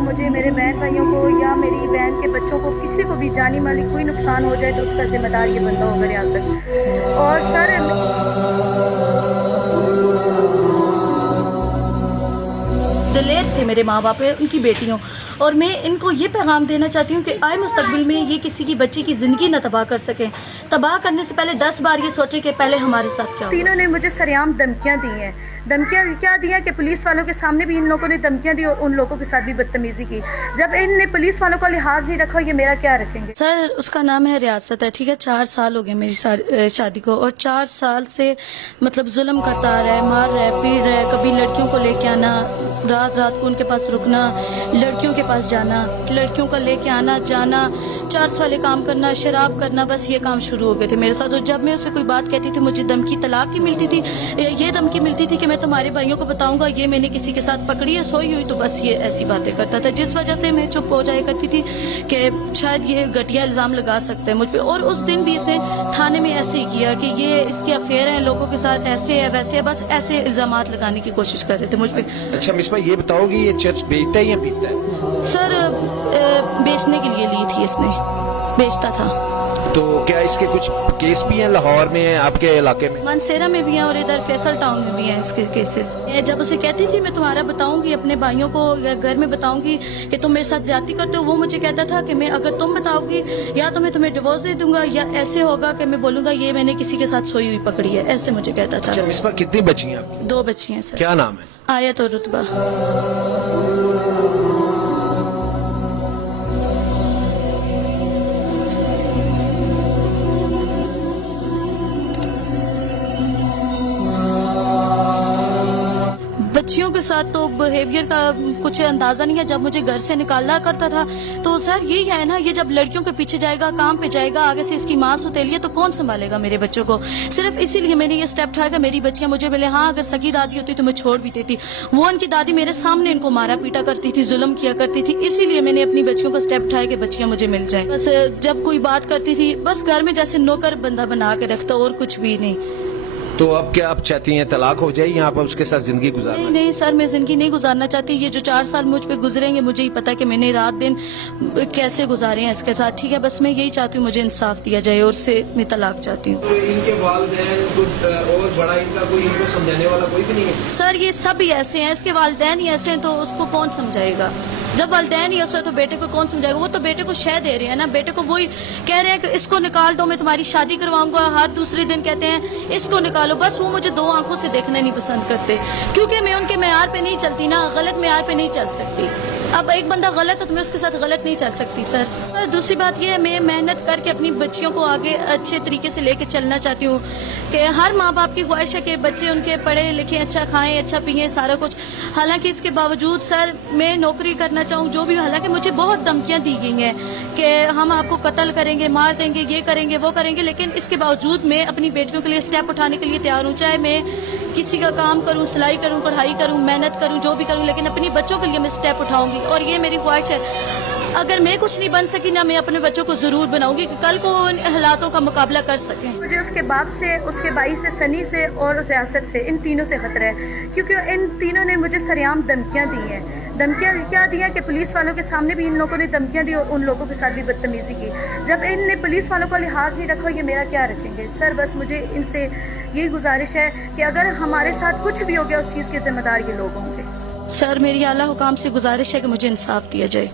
मुझे, मेरे बहन भाइयों को या मेरी बहन के बच्चों को, किसी को भी जानी माली कोई नुकसान हो जाए तो उसका जिम्मेदार ये बंदा होगा रियासत। और सर दिलेर थे मेरे माँ बाप उनकी बेटियों, और मैं इनको ये पैगाम देना चाहती हूँ कि आए मुस्तकबिल में ये किसी की बच्ची की ज़िंदगी न तबाह कर सकें। तबाह करने से पहले 10 बार ये सोचें कि पहले हमारे साथ क्या होगा। तीनों ने मुझे सरेआम धमकियाँ दी हैं। धमकियाँ क्या दी हैं कि पुलिस वालों के सामने भी इन लोगों ने धमकियाँ दी और उन लोगों के साथ भी बदतमीज़ी की। जब इनने पुलिस वालों का लिहाज नहीं रखा, ये मेरा क्या रखेंगे? सर उसका नाम है रियासत है, ठीक है। 4 साल हो गए मेरी शादी को, और 4 साल से मतलब जुल्म करता आ रहा है, मार रहा है, पीट रहा है। कभी लड़कियों को लेके आना, रात रात को उनके पास रुकना, लड़कियों के पास जाना, लड़कियों का लेके आना जाना, 4 वाले काम करना, शराब करना, बस ये काम शुरू हो गए थे मेरे साथ। और जब मैं उसे कोई बात कहती थी, मुझे धमकी तलाक की मिलती थी, ये धमकी मिलती थी कि मैं तुम्हारे भाइयों को बताऊंगा ये मैंने किसी के साथ पकड़ी है, सोई हुई, तो बस ये ऐसी बातें करता था, जिस वजह से मैं चुप हो जाया करती थी कि शायद ये घटिया इल्ज़ाम लगा सकते हैं मुझ पर। और उस दिन भी इसने थाने में ऐसे ही किया कि ये इसके अफेयर हैं लोगों के साथ, ऐसे है वैसे है, बस ऐसे इल्ज़ाम लगाने की कोशिश कर रहे थे मुझ पर। अच्छा मिसबा, ये बताओगी ये चर्च बेचता है या पीता है? सर बेचने के लिए ली थी इसने, बेचता था। तो क्या इसके कुछ केस भी हैं लाहौर में, आपके इलाके में? मानसेरा में भी हैं और इधर फैसल टाउन में भी हैं इसके केसेस। जब उसे कहती थी मैं तुम्हारा बताऊंगी, अपने भाइयों को या घर में बताऊंगी कि तुम मेरे साथ ज्यादती करते हो, वो मुझे कहता था कि मैं अगर तुम बताओगी या तो मैं तुम्हें डिवोर्स दे दूंगा या ऐसे होगा कि मैं बोलूंगा ये मैंने किसी के साथ सोई हुई पकड़ी है, ऐसे मुझे कहता था। अच्छा मिसबा, कितनी बच्ची हैं आपकी? 2 बच्ची हैं सर। क्या नाम है? आयत और रुतबा। बच्चियों के साथ तो बिहेवियर का कुछ अंदाजा नहीं है। जब मुझे घर से निकाला करता था तो सर यही है ना, ये जब लड़कियों के पीछे जाएगा, काम पे जाएगा, आगे से इसकी माँ सुतेली है तो कौन संभालेगा मेरे बच्चों को? सिर्फ इसीलिए मैंने ये स्टेप उठाया कि मेरी बच्चियां मुझे मिले। हाँ, अगर सगी दादी होती तो मैं छोड़ भी देती। वो उनकी दादी मेरे सामने इनको मारा पीटा करती थी, जुल्म किया करती थी, इसीलिए मैंने अपनी बच्चियों का स्टेप उठाया कि बच्चियां मुझे मिल जाए। बस जब कोई बात करती थी, बस घर में जैसे नौकर बंदा बना के रखता, और कुछ भी नहीं। तो अब क्या आप चाहती हैं तलाक हो जाए या आप उसके साथ जिंदगी गुजारना? नहीं सर, मैं जिंदगी नहीं गुजारना चाहती। ये जो 4 साल मुझ पे गुजरेंगे, मुझे ही पता है कि मैंने रात दिन कैसे गुजारे हैं इसके साथ, ठीक है। बस मैं यही चाहती हूँ मुझे इंसाफ दिया जाए, और से मैं तलाक चाहती हूँ। तो इनके वालिदैन और बड़ा इनका कोई इनको समझाने वाला कोई भी नहीं है? सर ये सब ही ऐसे हैं, इसके वालिदैन ही ऐसे हैं, तो उसको कौन समझाएगा? जब वालिदैन ही ऐसे तो बेटे को कौन समझाएगा? वो तो बेटे को शह दे रहे हैं ना, बेटे को वही कह रहे हैं कि इसको निकाल दो, मैं तुम्हारी शादी करवाऊंगा। हर दूसरे दिन कहते हैं इसको निकालो। बस वो मुझे 2 आंखों से देखना नहीं पसंद करते, क्योंकि मैं उनके मेयार पे नहीं चलती ना, गलत मेयार पे नहीं चल सकती। अब एक बंदा गलत है तो मैं उसके साथ गलत नहीं चल सकती सर। और दूसरी बात ये है, मैं मेहनत करके अपनी बच्चियों को आगे अच्छे तरीके से लेके चलना चाहती हूँ कि हर माँ बाप की ख्वाहिश है कि बच्चे उनके पढ़े लिखे, अच्छा खाएं, अच्छा पिए, सारा कुछ। हालांकि इसके बावजूद सर मैं नौकरी करना चाहूँ जो भी, हालांकि मुझे बहुत धमकियाँ दी गई हैं कि हम आपको कत्ल करेंगे, मार देंगे, ये करेंगे, वो करेंगे, लेकिन इसके बावजूद मैं अपनी बेटियों के लिए स्टेप उठाने के लिए तैयार हूँ। चाहे मैं किसी का काम करूँ, सिलाई करूँ, कढ़ाई करूँ, मेहनत करूँ, जो भी करूँ, लेकिन अपनी बच्चों के लिए मैं स्टेप उठाऊंगी, और ये मेरी ख्वाहिश है। अगर मैं कुछ नहीं बन सकी ना, मैं अपने बच्चों को जरूर बनाऊंगी कि कल को इन हालातों का मुकाबला कर सकें। मुझे उसके बाप से, उसके भाई से, सनी से और रियासत से, इन तीनों से खतरा है, क्योंकि इन तीनों ने मुझे सरेआम धमकियाँ दी हैं। धमकियाँ क्या दी हैं कि पुलिस वालों के सामने भी इन लोगों ने धमकियाँ दी और उन लोगों के साथ भी बदतमीजी की। जब इनने पुलिस वालों का लिहाज नहीं रखा, ये मेरा क्या रखेंगे? सर बस मुझे इनसे यही गुजारिश है कि अगर हमारे साथ कुछ भी हो गया, उस चीज़ के जिम्मेदार ये लोग होंगे। सर मेरी आला हुकाम से गुजारिश है कि मुझे इंसाफ दिया जाए।